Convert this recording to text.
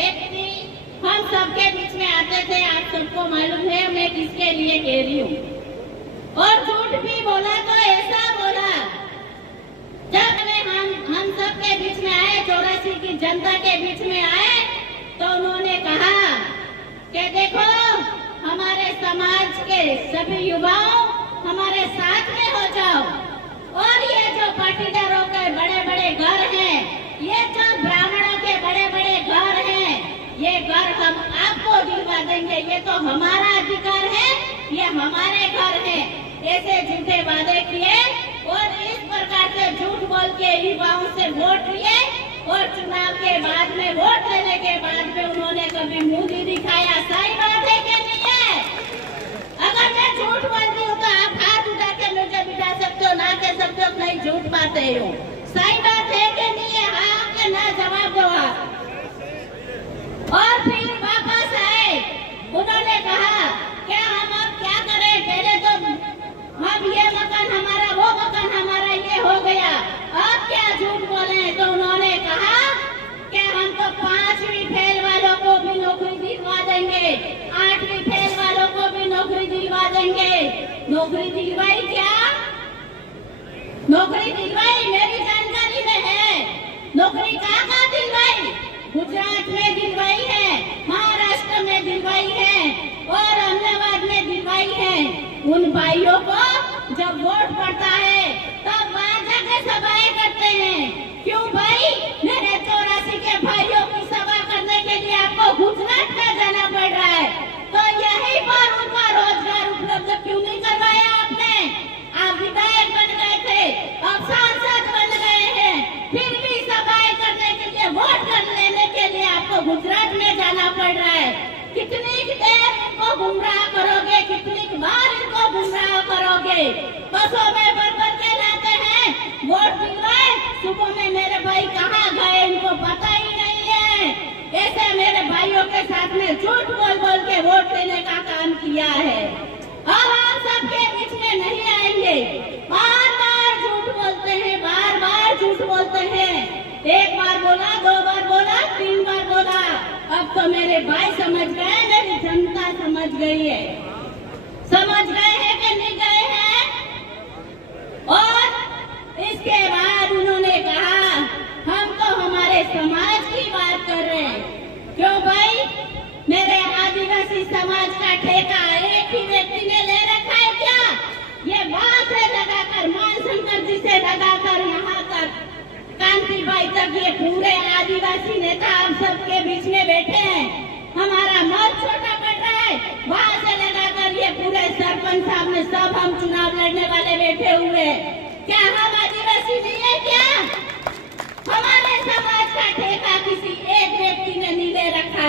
व्यक्ति हम सबके बीच में आते थे, आप सबको मालूम है मैं किसके लिए कह रही हूँ। और झूठ भी बोला तो ऐसा बोला, जब हम सबके बीच में आए, 84 की जनता के बीच में आए, तो उन्होंने कहा कि देखो हमारे समाज के सभी युवाओं हमारे साथ में हो जाओ, और ये जो पाटीदारों के बड़े बड़े घर हैं, ये जो ब्राह्मणों के बड़े बड़े घर हैं, ये घर हम आपको दिलवा देंगे, ये तो हमारा अधिकार है, ये हमारे घर है। ऐसे झूठे वादे किए और इस प्रकार से झूठ बोल के युवाओं से वोट लिए, और चुनाव के बाद में वोट लेने के बाद में उन्होंने कभी मुंह नहीं दिखाया। सही बात है कि नहीं है? अगर मैं झूठ बोलती हूँ तो आप हाथ उठा के मुझे बिठा सकते हो, ना कह सकते हो नहीं झूठ बातें हो। सही बात है कि नहीं है? हाँ के ना जवाब दो आप। और फिर वापस आए, उन्होंने कहा क्या हम अब क्या करें, पहले तो अब ये मकान हमारा, वो मकान हमारा, ये हो गया, अब क्या झूठ बोले। तो उन्होंने कहा कि हम तो 5वीं फेल वालों को भी नौकरी दिलवा देंगे, 8वीं फेल वालों को भी नौकरी दिलवा देंगे। नौकरी दिलवाई क्या? नौकरी दिलवाई, मेरी जानकारी में है। नौकरी कहाँ दिलवाई? गुजरात में दिलवाई है, महाराष्ट्र में दिलवाई है और अहमदाबाद में दिलवाई है। उन भाइयों को जब वोट पड़ता है तब वहाँ जाके सभाएं करते हैं। क्यों भाई? मेरे 84 के भाइयों की सभा करने के लिए आपको गुजरात में जाना पड़ रहा है, तो यहीं पर उनका रोजगार उपलब्ध क्यों नहीं करवाया आपने? आप विधायक बन गए थे, अब सांसद बन गए हैं, फिर भी सभाएं करने के लिए, वोट कर लेने के लिए आपको गुजरात में जाना पड़ रहा है। कितनी देर इनको गुमराह करोगे, कितनी बार इनको गुमराह करोगे? बसों में भर के लाते हैं, वोट दिलवाए, सुबह में मेरे भाई कहाँ गए इनको पता ही नहीं है। ऐसे मेरे भाइयों के साथ में झूठ बोल बोल के वोट लेने का काम किया है। अब आप सबके बीच में नहीं आएंगे, बार बार झूठ बोलते हैं, बार बार झूठ बोलते हैं। एक बार बोला, 2 बार बोला, 3 बार बोला, अब तो मेरे भाई समझ गए, मेरी जनता समझ गई है। समझ गए हैं कि नहीं गए हैं? और इसके बाद उन्होंने कहा हम तो हमारे समाज की बात कर रहे हैं। क्यों भाई? मेरे आदिवासी समाज का ठेका एक ही व्यक्ति ने ले रखा है क्या? ये वहां से लगाकर, मानशंकर जी से लगाकर यहाँ तक कांतिबाई तक, ये पूरे आदिवासी नेता हम सबके बीच में बैठे हैं। हमारा मत छोटा पड़ रहा है, वहाँ से लगाकर ये पूरे सरपंच साहब में सब हम चुनाव लड़ने वाले बैठे हुए। क्या हम आदिवासी नहीं है क्या? हमारे समाज का ठेका किसी एक व्यक्ति ने नहीं ले रखा